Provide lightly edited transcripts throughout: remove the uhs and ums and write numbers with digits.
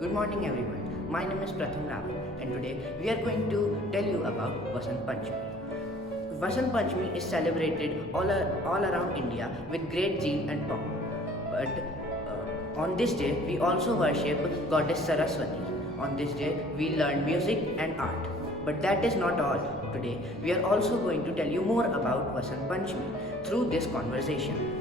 Good morning everyone. My name is Pratham Rawal and today we are going to tell you about Vasant Panchami. Vasant Panchami is celebrated all around India with great zeal and pomp. But on this day we also worship Goddess Saraswati. On this day we learn music and art. But that is not all. Today we are also going to tell you more about Vasant Panchami through this conversation.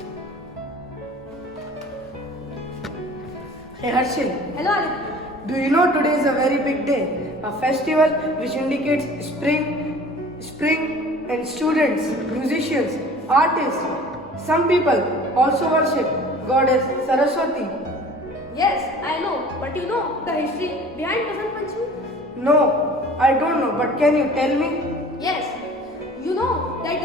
Hey Harshil, Hello Aditya. do you know today is a very big day? A festival which indicates spring and students, musicians, artists. Some people also worship Goddess Saraswati. Yes, I know, but you know the history behind Vasant Panchami? No, I don't know, but can you tell me? Yes, you know that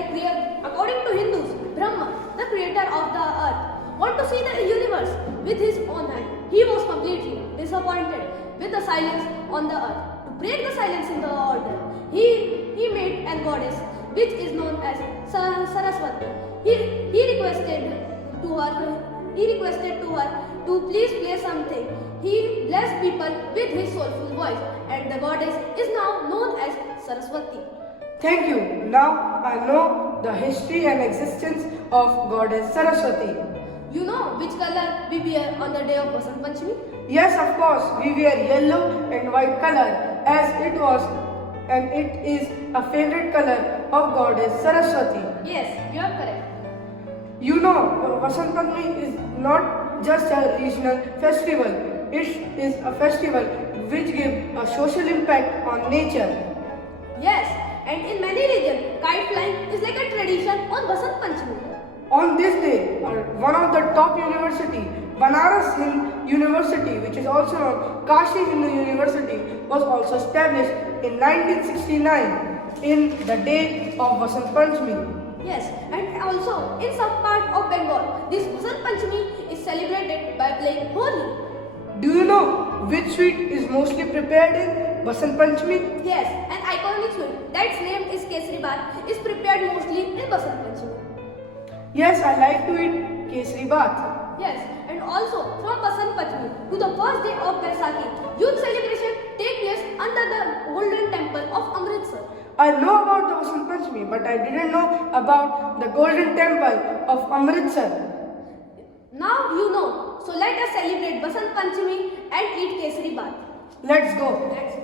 according to Hindus, Brahma, the creator of the earth, want to see the universe with his own hand. He was completely disappointed with the silence on the earth. To break the silence in the order, he made a goddess which is known as Saraswati. He requested to her to please play something. He blessed people with his soulful voice, and the goddess is now known as Saraswati. Thank you. Now I know the history and existence of Goddess Saraswati. You know which color we wear on the day of Vasant Panchami? Yes, of course, we wear yellow and white color as it was and it is a favorite color of Goddess Saraswati. Yes, you are correct. You know, Vasant Panchami is not just a regional festival. It is a festival which gives a social impact on nature. Yes, and in many regions, kite flying is like a tradition on Vasant Panchami. On this day, one of the top university, Banaras Hind University, which is also known Kashi Hindu University, was also established in 1969 in the day of Vasant Panchami. Yes, and also in some part of Bengal, this Vasant Panchami is celebrated by playing Holi. Do you know which sweet is mostly prepared in Vasant Panchami? Yes, an iconic sweet that's name is Kesari Baat is prepared mostly in Vasant Panchami. Yes, I like to eat Kesari Baat. Yes, and also from Vasant Panchami to the first day of Baisakhi, youth celebration take place under the Golden Temple of Amritsar. I know about the Vasant Panchami, but I didn't know about the Golden Temple of Amritsar. Now you know, so let us celebrate Vasant Panchami and eat Kesari Baat. Let's go. Let's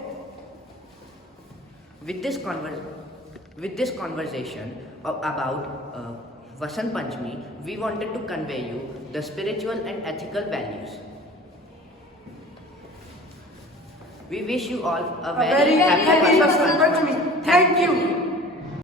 With this conversation about Vasant Panchami, we wanted to convey you the spiritual and ethical values. We wish you all a very happy Vasant